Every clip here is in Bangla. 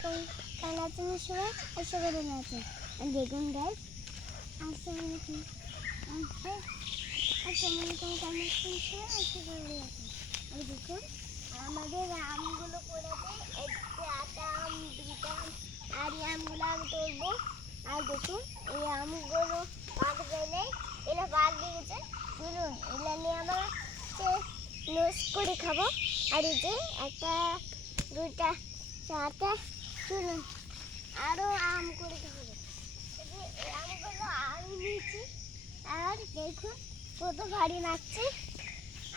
কেমন আছেন সবাই আশা করি আছেন আর দেখুন গাইস আসসালামু আলাইকুম আসসালামু আলাইকুম কেমন আছেন সবাই আশা করি ভালো আর দেখুন আমাদের আমগুলো পড়েছে একটা আটা, আম দুটা আম, আর এই আমগুলো আমি তুলবো। আর দেখুন এই আমগুলো পাক গেলে এরা পাক দিয়ে গেছে। চলুন, এগুলো নিয়ে আমরা নোস করে খাব। আর এই যে একটা, দুইটা, চারটা চলুন আরও আম করে যে আমগুলো আমি নিয়েছি, আর দেখুন, কত ভারী লাগছে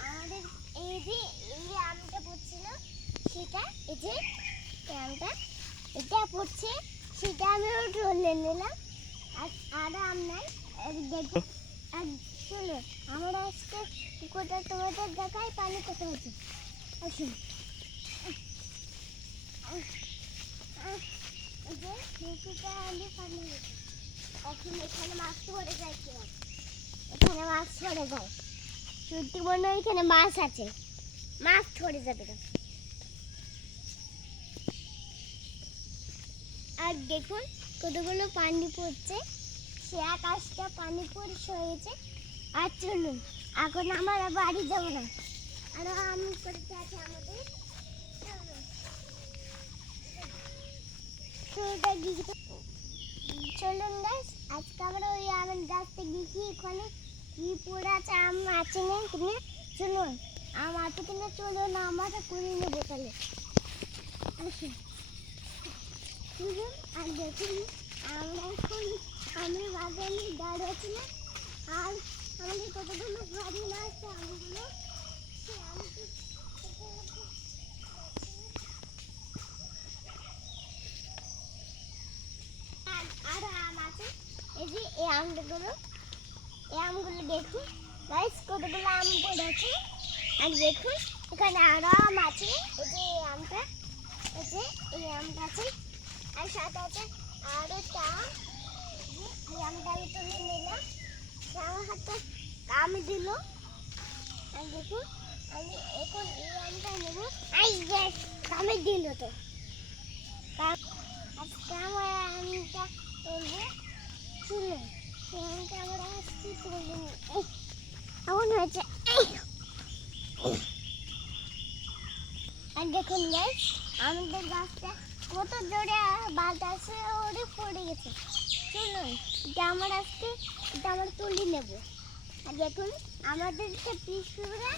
আমাদের এই যে এই আমটা পড়ছিল, সেটা এই যে আমটা, এটা পড়ছে, সেটা আমি টলে নিলাম। আর আর আম নাই দেখুন, আর শুনো আমরা আজকে কোথায় তোমাদের দেখাই পানি কোথায় হচ্ছে আসুন এখন মাছ পড়ে যায় কিনা এখানে এখানে মাছ আছে মাছ ধরে যাবে আর দেখুন কতগুলো পানি পড়ছে সে আকাশটা পানি পরিষ্কার আর চলুন, এখন আমরা বাড়ি যাব না। আরও আম করতে আছে আমাদের চলুন। তো এটা গিয়ে- চলুন গাছ আজকে আমরা ওই আমের গাছ থেকে গিয়ে ওখানে কি পড়ে আম আছে না কিনে চলুন আম আছে কিনা চলুন আমরা করে নেব তাহলে। আসুন। চলুন, আর দেখুন, আমরা এখন আমরা বাগানে দাঁড়িয়ে আছি না। আর আমাদের কতগুলো গাড়ি না আছে আমগুলো সে আমটি আর আরও আম আছে এই যে এই আমগুলো, এই আমগুলো দেখুন। গাইস কতগুলো আম পড়েছে। আর দেখুন, এখানে আরও আম আছে। এই যে এই আমটা, এই যে এই আমটা আছে। আর সাথে আছে আরও চা। এই আমটা আমি তুলে নিলাম। আমার হাতে কামে দিল। আর দেখুন, আমি এখন এই আমটা নেব। আই গেস কামে দিল তো। কাম- আজকে আমটা তুলবো শুনুন সেই আমটা আমরা আজকে তুলবো এই এমন হয়েছে এই। আর দেখুন গাইস আমাদের গাছটা কত জোরে বাতাসে ওরে পড়ে গেছে। শুনুন এটা আমার আজকে, এটা আমরা তুলে নেব। আর দেখুন, আমাদের যে বিষ্ণুরা,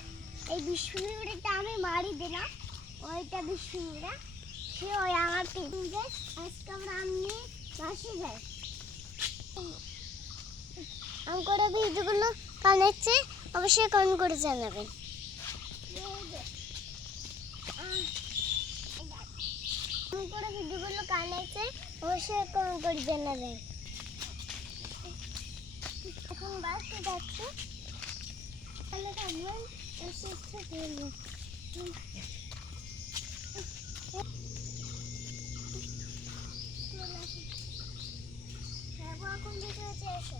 এই বিষ্ণুরাটা আমি মারি দিলাম। ওইটা বিষ্ণুরা, সে ওই আমার পেটে যায় আজকে আমরা আম বাসে যাই আম করে ভিডিওগুলো কানেছে অবশ্যই কমেন্ট করে জানাবেন আম করে ভিডিওগুলো কানেছে অবশ্যই কমেন্ট করে জানাবেন। এখন বাসে যাচ্ছি। তাহলে কেমন সুস্থ করব এখন ভিডিও এসে।